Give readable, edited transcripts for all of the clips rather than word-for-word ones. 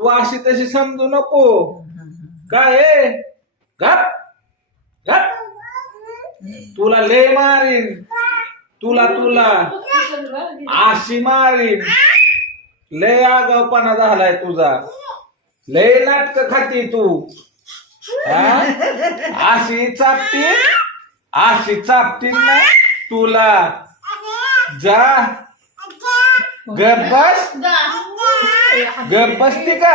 तू अशी तशी समजू नको काय आहे? गप गप, तुला लय मारीन, तुला तुला अशी मारीन. लय आगाऊपणा झालाय तुझा, लय नाटक खाती तू. अशी चापटी ना तुला. जा गप बस, गप बसती का?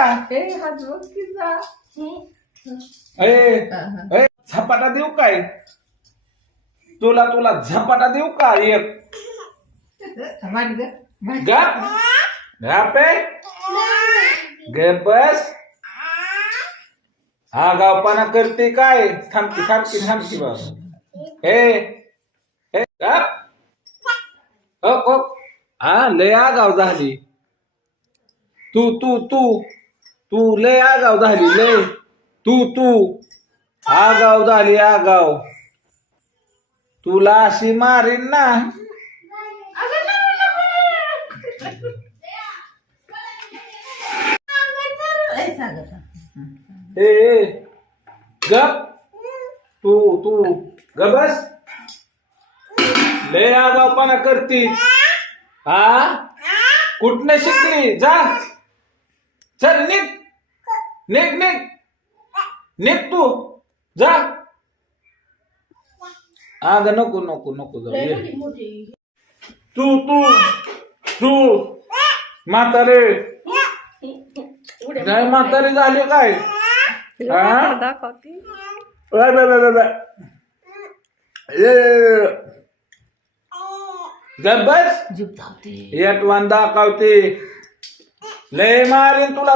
झपाटा देऊ काय तुला? तुला झपाटा देऊ का एक? गप गप गप बस. हा गावपणा करते काय? थांबती थांबती थांबती बस. गप हो. हा लय आगाव झाली तू तू तू तू लय आगाव झाली, लय तू आगाव झाली, आगाव. तुला अशी मारीन ना. गप तू गप बस. लय आगावपणा करती. कुठनं शिकली? जा चल, निघ तू जा. अग नको नको नको जाऊ. तू म्हातारे नाही, म्हातारी झाली काय? गब्बस येटवान दाखवते. लय मारीन तुला.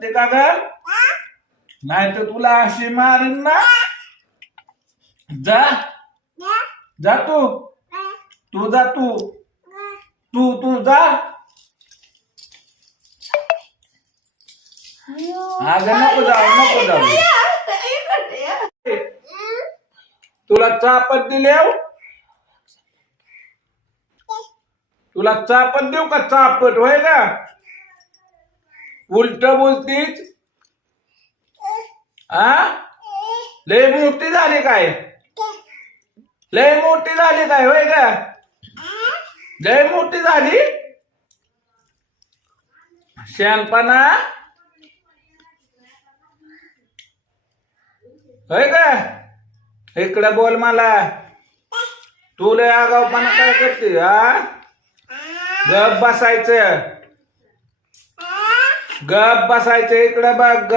ते का ग? नाही तर तुला अशी मारीन ना. जा तू जा तू जा. अगं नको जाऊ. तुला चापत दिली, तुला चापत देऊ का? चापट होय का? उलट बोलतीच. लय मोठी झाली काय? लय मोठी झाली काय होय का? लय मोठी झाली. शहाणपणा होय का? इकडे बोल मला. तू लय आगाऊपणा काय करते? गप बसायचं. इकडे बघ.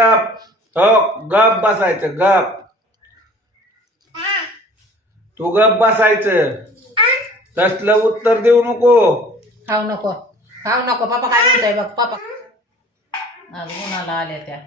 गप बसायचं. तू गप बसायचं. तसलं उत्तर देऊ नको. खाऊ नको. पप्पा काय म्हणताय बघ. पप्पा गुणाला आल्या त्या.